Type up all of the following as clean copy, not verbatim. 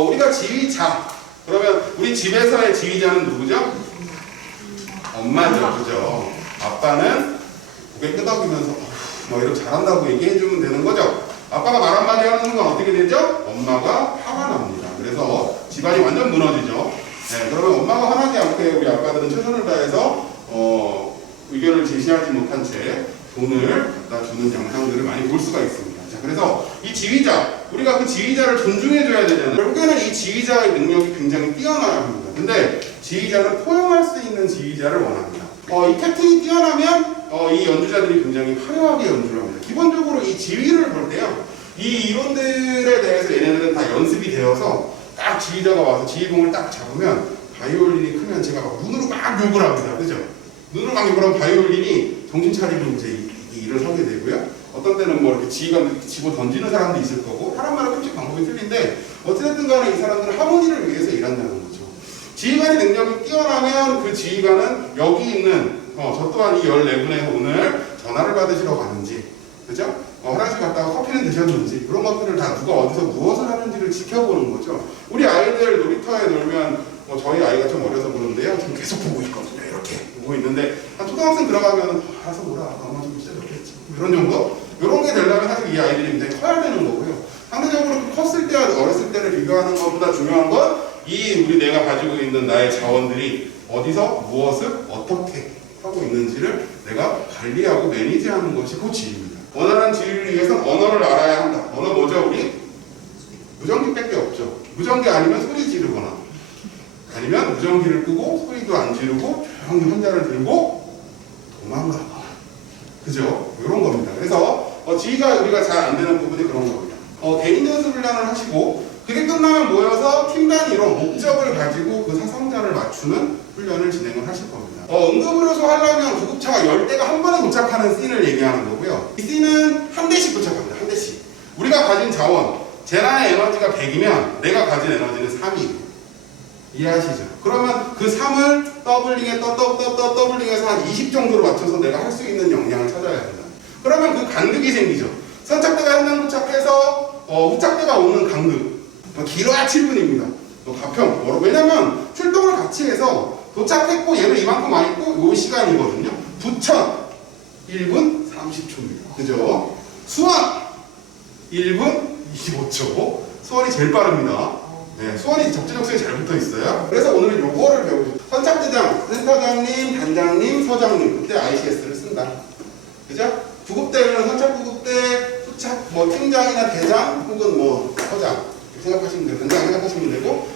우리가 지휘자. 그러면 우리 집에서의 지휘자는 누구죠? 엄마죠. 그죠? 아빠는 고개 끄덕이면서 뭐 이렇게 잘한다고 얘기해주면 되는 거죠. 아빠가 말 한마디 하는 순간 어떻게 되죠? 엄마가 화가 납니다. 그래서 집안이 완전 무너지죠. 네, 그러면 엄마가 화나지 않게 우리 아빠들은 최선을 다해서 의견을 제시하지 못한 채 돈을 갖다 주는 양상들을 많이 볼 수가 있습니다. 자, 그래서 이 지휘자, 우리가 그 지휘자를 존중해줘야 되잖아요. 결국에는 이 지휘자의 능력이 굉장히 뛰어나야 합니다. 근데 지휘자는 포용할 수 있는 지휘자를 원합니다. 이 캡틴이 뛰어나면 이 연주자들이 굉장히 화려하게 연주를 합니다. 기본적으로 이 지휘를 볼 때요, 이 이론들에 대해서 얘네들은 다 연습이 되어서 딱 지휘자가 와서 지휘봉을 딱 잡으면 바이올린이 크면 제가 막 눈으로 막 욕을 합니다. 그죠? 눈으로 막 욕을 하면 바이올린이 정신 차리고 이제 이 일을 하게 되고요. 어떤 때는 뭐 이렇게 지휘관 집어 던지는 사람도 있을 거고, 사람마다 조금씩 방법이 틀린데 어쨌든 간에 이 사람들은 하모니를 위해서 일한다는 거죠. 지휘관의 능력이 뛰어나면 그 지휘관은 여기 있는 저 또한 이 14분의 오늘 전화를 받으시러 가는지, 그죠? 화장실 갔다가 커피는 드셨는지, 그런 것들을 다 누가 어디서 무엇을 하는지를 지켜보는 거죠. 우리 아이들 놀이터에 놀면 저희 아이가 좀 어려서 그런데요, 지금 계속 보고 있거든요. 이렇게 보고 있는데 한 초등학생 들어가면 알아서 놀아, 엄마 좀 진짜 좋겠지, 이런 정도? 이런 게 되려면 사실 이 아이들이 굉장히 커야 되는 거고요. 상대적으로 컸을 때와 어렸을 때를 비교하는 것보다 중요한 건 이 우리 내가 가지고 있는 나의 자원들이 어디서 무엇을 어떻게 하고 있는지를 내가 관리하고 매니지하는 것이 그 지휘입니다. 원활한 지휘를 위해서는 언어를 알아야 한다. 언어 뭐죠 우리? 무전기밖에 없죠. 무전기 아니면 소리 지르거나, 아니면 무전기를 끄고 소리도 안 지르고 조용히 혼자를 들고 도망가거나, 그죠? 이런 겁니다. 그래서 지휘가 우리가 잘 안 되는 부분이 그런 겁니다. 개인 연습 훈련을 하시고, 그게 끝나면 모여서 팀 단위로 목적을 가지고 그 사상자를 맞추는 훈련을 진행을 하실 겁니다. 응급의료소 하려면 구급차가 10대가 한 번에 도착하는 씬을 얘기하는 거고요. 이 씬은 한 대씩 도착합니다. 한 대씩. 우리가 가진 자원, 제나의 에너지가 100이면 내가 가진 에너지는 3이에요. 이해하시죠? 그러면 그 3을 더블링해서 한 20 정도로 맞춰서 내가 할 수 있는 역량을 찾아야 된다. 그러면 그 간극이 생기죠. 선착대가 현장 도착해서 후착대가 오는 간극. 길어야 7분입니다. 가평. 왜냐면 출동을 같이 해서 도착했고 얘를 이만큼 와 있고 요 시간이거든요. 부천 1분 30초입니다. 그죠? 수원 1분 25초. 수원이 제일 빠릅니다. 네, 수원이 적재적소에 잘 붙어 있어요. 그래서 오늘은 요거를 배우죠. 선착대장, 센터장님, 단장님, 서장님. 그때 ICS를 쓴다. 그죠? 구급대는 선착구급대, 후착, 팀장이나 대장, 혹은 서장. 생각하시면 되고, 단장 생각하시면 되고,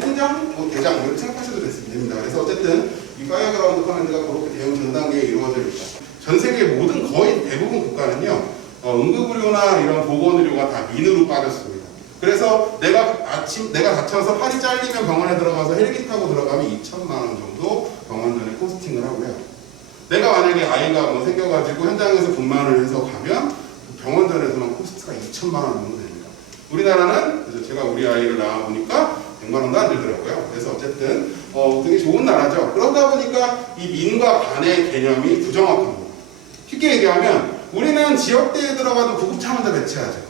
팀장, 대장, 이렇게 생각하셔도 됩니다. 그래서 어쨌든 이 파이어그라운드 커맨드가 그렇게 대응 전 단계에 이루어져 있다. 전 세계 모든 거의 대부분 국가는요, 응급의료나 이런 보건의료가 다 민으로 빠졌습니다. 그래서 내가 다쳐서 팔이 잘리면 병원에 들어가서 헬기 타고 들어가면 2천만 원 정도 병원전에 코스팅을 하고요. 내가 만약에 아이가 생겨가지고 현장에서 분만을 해서 가면 병원전에서만 코스트가 2천만 원 정도 됩니다. 우리나라는, 그래서 제가 우리 아이를 낳아보니까 100만 원도 안 들더라고요. 그래서 어쨌든 되게 좋은 나라죠. 그러다 보니까 이 민과 간의 개념이 부정확합니다. 쉽게 얘기하면 우리는 지역대에 들어가도 구급차 먼저 배치하죠.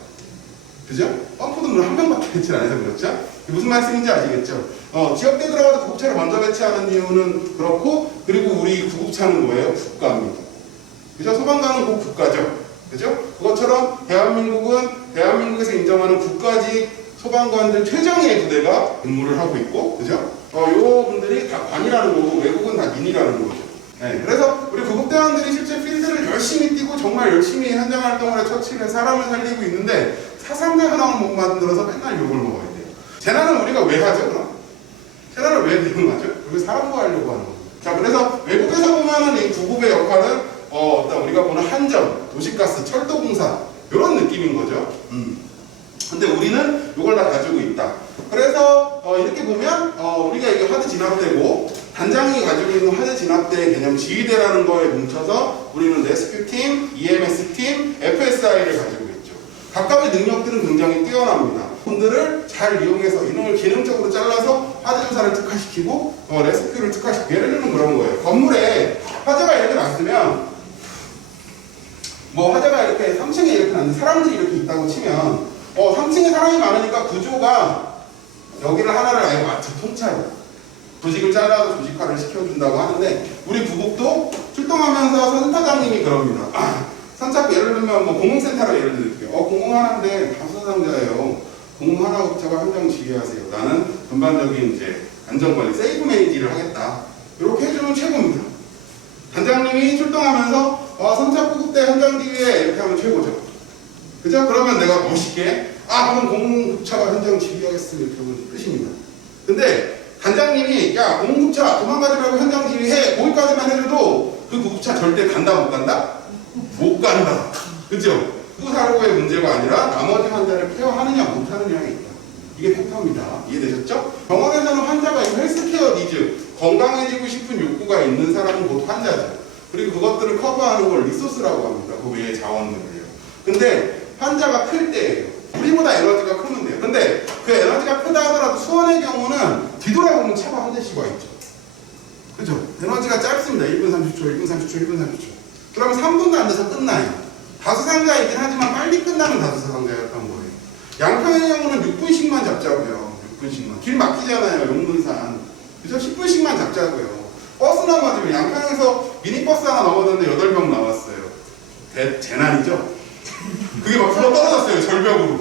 그죠? 펌프도 물론 한 명밖에 배치를 안 해서 그렇죠? 무슨 말씀인지 아시겠죠? 지역대에 들어가도 구급차를 먼저 배치하는 이유는 그렇고, 그리고 우리 구급차는 뭐예요? 국가입니다. 그죠? 소방관은 곧 국가죠. 그죠? 그것처럼 대한민국에서 인정하는 국가직 소방관들 최정예 부대가 근무를 하고 있고, 그죠? 요 분들이 다 관이라는 거고, 외국은 다 민이라는 거죠. 네, 그래서 우리 구급대원들이 실제 필드를 열심히 뛰고 정말 열심히 현장 활동을 해 처치를 해 사람을 살리고 있는데 사상자 현황을 못 만들어서 맨날 욕을 먹어야 돼요. 재난은 우리가 왜 하죠, 그럼? 재난을 왜 대응하죠? 우리가 사람 구하려고 하는 겁니다. 자, 그래서 외국에서 보면은 이 구급의 역할은 우리가 보는 한전, 도시가스, 철도공사 이런 느낌인 거죠. 근데 우리는 이걸 다 가지고 있다. 그래서 이렇게 보면 우리가 이게 화재 진압대고, 단장이 가지고 있는 화재 진압대의 개념 지휘대라는 거에 뭉쳐서 우리는 레스큐팀, EMS팀, FSI를 가지고 있죠. 각각의 능력들은 굉장히 뛰어납니다. 분들을 잘 이용해서 이놈을 기능적으로 잘라서 화재 조사를 특화시키고 레스큐를 특화시키고, 예를 들면 그런 거예요. 건물에 화재가 이렇게 났으면 화재가 이렇게 3층에 이렇게 났는데 사람들이 이렇게 있다고 치면 3층에 사람이 많으니까 구조가 여기를 하나를 아예 마트 통째로 조직을 잘라서 조직화를 시켜준다고 하는데 우리 부국도 출동하면서 센터장님이 그럽니다. 선착 예를 들면 뭐 공공센터로 예를 들게요. 공공 하나인데 다섯 상자예요. 공공 하나 국차가 현장 지휘하세요. 나는 전반적인 이제 안전관리, 세이브 매니지를 하겠다. 이렇게 해주면 최고입니다. 단장님이 출동하면서 선착 구급대 현장 지휘에 이렇게 하면 최고죠. 그죠? 그러면 내가 멋있게 그럼 공공국차가 현장 지휘하겠습니다. 이렇게 하면 끝입니다. 근데 단장님이 야 공공국차 도망가지 말고 현장 지휘해 거기까지만 해줘도 그 구급차 절대 간다 못 간다? 못 간다. 그죠? 사고의 문제가 아니라 나머지 환자를 케어하느냐 못하느냐에 있다. 이게 팩터입니다. 이해되셨죠? 병원에서는 환자가 헬스케어 니즈, 건강해지고 싶은 욕구가 있는 사람은 곧 환자죠. 그리고 그것들을 커버하는 걸 리소스라고 합니다. 그 외의 자원들을요. 근데 환자가 클 때예요. 우리보다 에너지가 크면 돼요. 근데 그 에너지가 크다 하더라도 수원의 경우는 뒤돌아보면 차가 한 대씩 와 있죠. 그죠? 에너지가 짧습니다. 1분 30초, 1분 30초, 1분 30초. 그러면 3분도 안 돼서 끝나요. 다수상자이긴 하지만 빨리 끝나는 다수상자였던 거예요. 양평의 경우는 6분씩만 잡자고요. 6분씩만. 길 막히잖아요. 용문산. 그래서 10분씩만 잡자고요. 버스 넘어지면 양평에서 미니버스 하나 넘어졌는데 8명 나왔어요. 재난이죠? 그게 막 풀어 떨어졌어요. 절벽으로.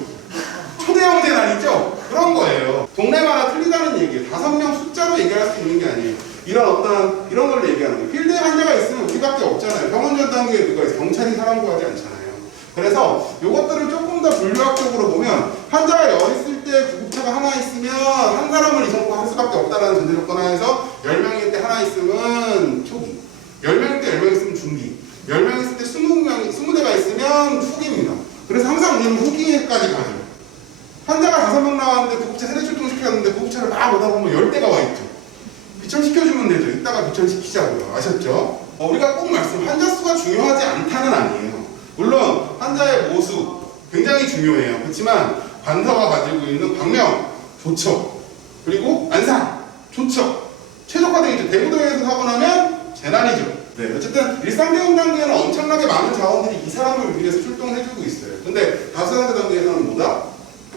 초대형 재난이죠? 그런 거예요. 동네마다 틀리다는 얘기예요. 5명 숫자로 얘기할 수 있는 게 아니에요. 이런 걸 얘기하는 거예요. 필드에 환자가 있으면 우리밖에 없잖아요. 병원 전담기에 누가 있어요? 경찰이 사람 구하지 않잖아요. 그래서 이것들을 조금 더 분류학적으로 보면 환자가 있을 때 구급차가 하나 있으면 한 사람을 이송고 할 수밖에 없다는 전제 조건 하에서 10명일 때 하나 있으면 초기, 10명일 때 10명 있으면 중기, 10명 있을 때 20대가 있으면 후기입니다. 그래서 항상 우리는 후기까지 가죠. 환자가 5명 나왔는데 구급차 세대 출동시켰는데 구급차를 막 오다 보면 10대가 와 있죠. 비천시켜주면 되죠. 이따가 비천시키자고요. 아셨죠? 우리가 꼭 환자 수가 중요하지 않다는 아니에요. 물론 환자의 모수 굉장히 중요해요. 그렇지만 관서가 가지고 있는 광명, 조처, 그리고 안산, 조처, 최적화되어 있죠. 대구도에서 사고 나면 재난이죠. 네, 어쨌든 일상대응 단계에는 엄청나게 많은 자원들이 이 사람을 위해서 출동해주고 있어요. 근데 다수상자 단계에서는 뭐다?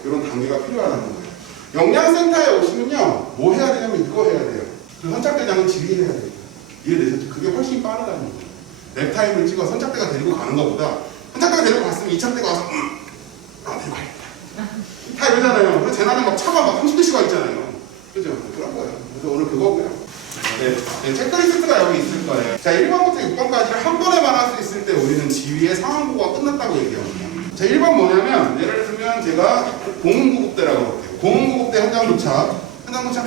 이런 단계가 필요하다는 거예요. 영양센터에 오시면요, 뭐 해야 되냐면 이거 해야 돼요. 그 선착대장은 지휘해야 돼요. 이해되셨죠? 그게 훨씬 빠르다는 거예요. 랩타임을 찍어 선착대가 데리고 가는 것보다 선착대가 데리고 갔으면 2차대가 와서 데리고 가야겠다. 다 이러잖아요. 그래서 재난에 막 차가 막 30대씩 와 있잖아요. 그죠? 그런 거예요. 그래서 오늘 그거고요. 네, 체크리스트가 여기 있을 거예요. 자, 1번부터 6번까지를 한 번에만 할 수 있을 때 우리는 지휘의 상황보고가 끝났다고 얘기합니다. 자, 1번 뭐냐면 예를 들면 제가 공군구급대라고 할게요. 공군구급대 현장 도착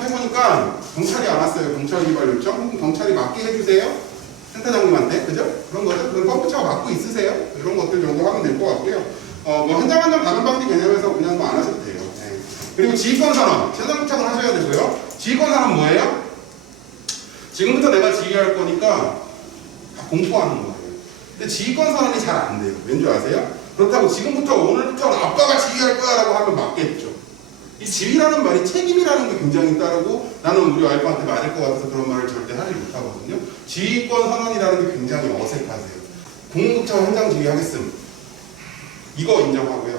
해보니까 경찰이 안 왔어요. 경찰 기발 요청. 경찰이 맡게 해주세요. 센터장님한테, 그죠? 그런 거죠. 그럼 컴퓨터가 맡고 있으세요? 이런 것들 정도 하면 될 것 같고요. 뭐 현장 다른 방지 개념에서 그냥 뭐 안 하셔도 돼요. 네. 그리고 지휘권 선언, 현장 도착을 하셔야 되고요. 지휘권 선언 뭐예요? 지금부터 내가 지휘할 거니까 다 공포하는 거예요. 근데 지휘권 선언이 잘 안 돼요. 왠 줄 아세요? 그렇다고 지금부터 오늘부터 아빠가 지휘할 거야라고 하면 맞겠죠. 이 지휘라는 말이 책임이라는 게 굉장히 따르고 나는 우리 와이프한테 맞을 것 같아서 그런 말을 절대 하지 못하거든요. 지휘권 선언이라는 게 굉장히 어색하세요. 공공급차 현장 지휘하겠음. 이거 인정하고요.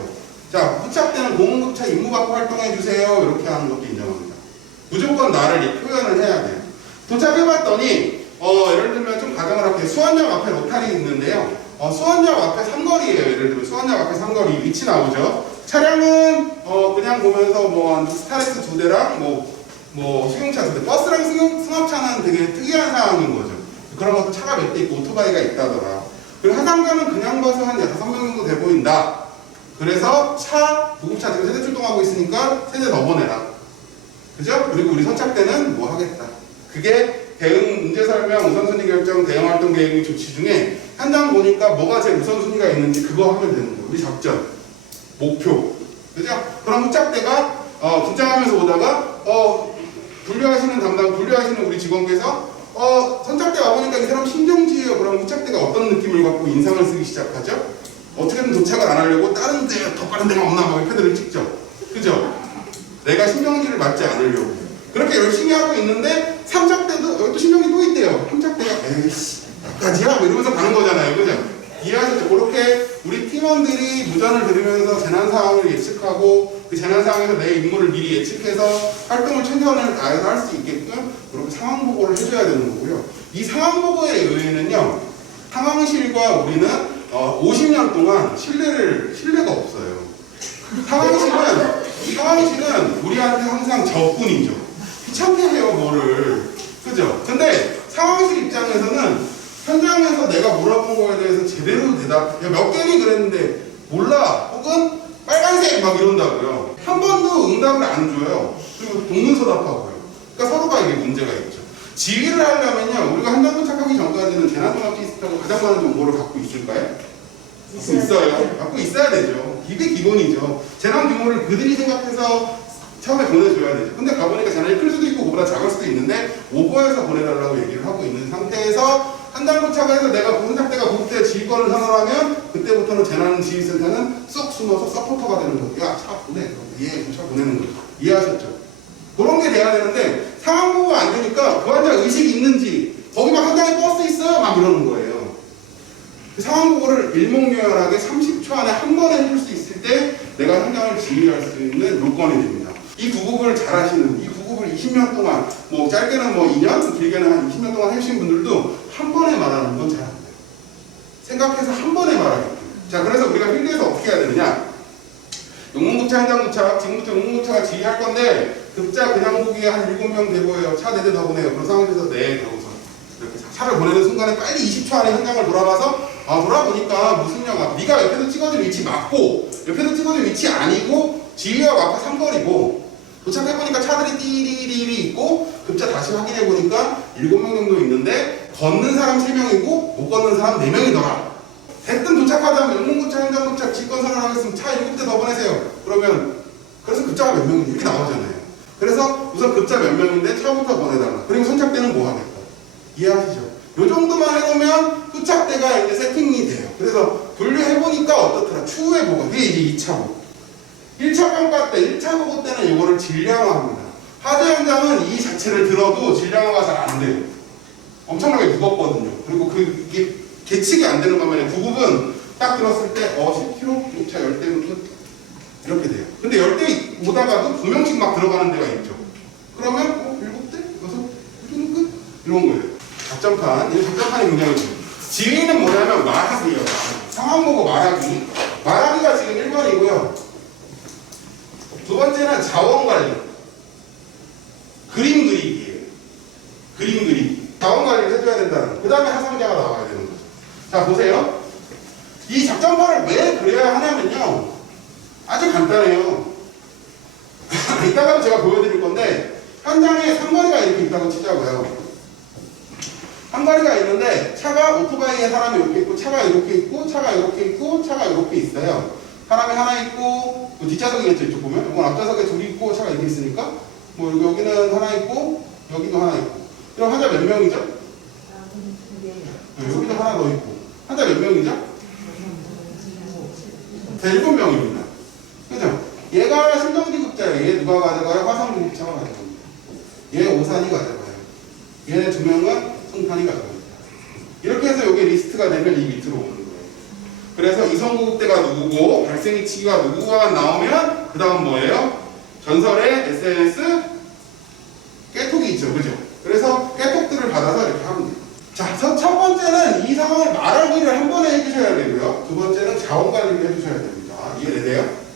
자, 후착 때는 공공급차 임무 받고 활동해주세요. 이렇게 하는 것도 인정합니다. 무조건 나를 표현을 해야 돼요. 도착해봤더니 예를 들면 좀 가정을 할게요. 수원역 앞에 로타리 있는데요. 수원역 앞에 삼거리예요. 예를 들면 수원역 앞에 삼거리 위치 나오죠. 차량은 그냥 보면서 뭐 스타렉스 2대랑 뭐 승용차 2대, 버스랑 승합차는 되게 특이한 상황인 거죠. 그런 것도 차가 몇 대 있고 오토바이가 있다더라. 그리고 하상가는 그냥 봐서 한 6명 정도 돼 보인다. 그래서 구급차 지금 세대 출동하고 있으니까 세대 더 보내라. 그죠? 그리고 우리 선착대는 뭐 하겠다. 그게 대응, 문제 설명, 우선순위 결정, 대응 활동 계획 조치 중에 현장 보니까 뭐가 제일 우선순위가 있는지 그거 하면 되는 거예요. 우리 작전, 목표. 그죠? 그럼 후착대가 긴장하면서 오다가 분류하시는 우리 직원께서 선착대 와보니까 이 사람 신경지예요. 그럼 후착대가 어떤 느낌을 갖고 인상을 쓰기 시작하죠? 어떻게든 도착을 안 하려고 다른 데, 더 빠른 데가 없나 막 패드를 찍죠. 그죠? 내가 신경지를 맞지 않으려고. 그렇게 열심히 하고 있는데 3착대도 여기 또 신경이 또 있대요. 3착대가 에이씨 여기까지야? 뭐 이러면서 가는 거잖아요. 그죠? 이해하셨죠? 그렇게 우리 팀원들이 무전을 들으면서 재난 상황을 예측하고 그 재난 상황에서 내 임무를 미리 예측해서 활동을 최선을 다해서 할 수 있게끔 그렇게 상황 보고를 해줘야 되는 거고요. 이 상황 보고에 의해는요, 상황실과 우리는 50년 동안 신뢰가 없어요. 상황실은 우리한테 항상 적군이죠. 귀찮게 해요, 뭐를. 그죠? 근데 상황실 입장에서는 현장에서 내가 물어본 거에 대해서 제대로 대답, 몇 개니 그랬는데 몰라, 혹은 빨간색 막 이런다고요. 한 번도 응답을 안 줘요. 그리고 동문서답하고요. 그러니까 서로가 이게 문제가 있죠. 지휘를 하려면요, 우리가 현장 도착하기 전까지는 재난통합 시스템하고 가장 많은 정보를 갖고 있을까요? 갖고 있어요. 갖고 있어야 되죠. 이게 기본이죠. 재난 규모를 그들이 생각해서 처음에 보내줘야 되죠. 근데 가보니까 재난이 클 수도 있고 그보다 작을 수도 있는데 오버해서 보내달라고 얘기를 하고 있는 상태에서 현장 도착해서 내가 군사대가 구급대 지휘권을 선언하면 그때부터는 재난지휘센터는 쏙 숨어서 서포터가 되는 거예요. 야, 차 보내. 차 보내는 거죠. 이해하셨죠? 그런 게 돼야 되는데 상황 보고가 안 되니까 그 환자 의식이 있는지 거기 막 현장에 버스 있어요? 막 이러는 거예요. 상황 보고를 일목요연하게 30초 안에 한 번에 해줄 수 있을 때 내가 현장을 지휘할 수 있는 요건이 됩니다. 이 구급을 잘 하시는, 이 구급을 20년 동안, 뭐 짧게는 뭐 2년, 길게는 한 20년 동안 해주신 분들도 한 번에 말하는 건 잘 안 돼요. 생각해서 한 번에 말하게끔. 자, 그래서 우리가 필기에서 어떻게 해야 되느냐? 용문급차, 현장도착, 지금부터 용문급차가 지휘할 건데 급자 그냥 보기에 한 7명 대보여요. 차 4대 더 보내요. 그런 상황에서 그러고서 이렇게 차를 보내는 순간에 빨리 20초 안에 현장을 돌아가서 돌아보니까 무슨 영화, 네가 옆에서 찍어준 위치 맞고 옆에서 찍어준 위치 아니고 지휘와 마파 삼거리고 도착해보니까 차들이 띠리리리 있고 급자 다시 확인해보니까 7명 정도 있는데 걷는 사람 3명이고 못 걷는 사람 4명이더라. 됐든 도착하자면 용문급차, 현장급차, 직권선언 하겠으면 차 7대 더 보내세요. 그러면 그래서 급자가 몇 명인지 이렇게 나오잖아요. 그래서 우선 급자 몇 명인데 차부터 보내달라. 그리고 선착대는 뭐 하겠다. 이해하시죠? 요 정도만 해놓으면 후착대가 이제 세팅이 돼요. 그래서 분류해보니까 어떻더라. 추후에 보고. 그게 이제 2차 보고. 1차 평가 때, 1차 보고 때는 이거를 질량화합니다. 화재 현장은 이 자체를 들어도 질량화가 잘 안 돼요. 엄청나게 무겁거든요. 그리고 이게 계측이 안 되는 반면에 구급은 딱 들었을 때 10kg, 차 열대면 끝. 이렇게 돼요. 근데 열대 오다가도 2명씩 막 들어가는 데가 있죠. 그러면 7대? 6대? 이 끝? 이런 거예요. 작전판. 이 작전판이 굉장히 좋아요. 지휘는 뭐냐면 말하기예요. 상황 보고 말하기. 말하기가 지금 1번이고요. 두 번째는 자원관리. 그림 그리기예요. 그림 그리기. 자원관리를 해줘야 된다는 거. 그 다음에 하상자가 나와야 되는 거죠. 자, 보세요. 이 작전판을 왜 그려야 하냐면요. 아주 간단해요. 이따가 제가 보여드릴 건데 현장에 상거리가 이렇게 있다고 치자고요. 상거리가 있는데 차가 오토바이에 사람이 이렇게 있고 차가 이렇게 있고 차가 이렇게 있고 차가 이렇게 있어요. 사람이 하나 있고 뒷좌석이겠죠. 이쪽 보면 이건 앞좌석에 둘이 있고 차가 이렇게 있으니까 뭐 여기는 하나 있고 여기도 하나 있고. 그럼 환자 몇 명이죠? 네, 여기도 하나 더 있고. 환자 몇 명이죠? 7명입니다. 그죠? 얘가 신정지급자예요. 얘 누가 가져가요? 화성구급차가 가져갑니다. 얘 오산이 가져가요. 얘네 2명은 송탄이 가져갑니다. 이렇게 해서 여기 리스트가 되면 이 밑으로 오는 거예요. 그래서 이성구급대가 누구고 발생 위치가 누구가 나오면 그 다음 뭐예요? 전설의 SNS 깨톡이 있죠. 그죠? 그래서 깨톡들을 받아서 이렇게 하면 돼요. 자, 첫 번째는 이 상황을 말하기를 한 번에 해주셔야 되고요. 두 번째는 자원관리를 해주셔야 됩니다. 이해되세요?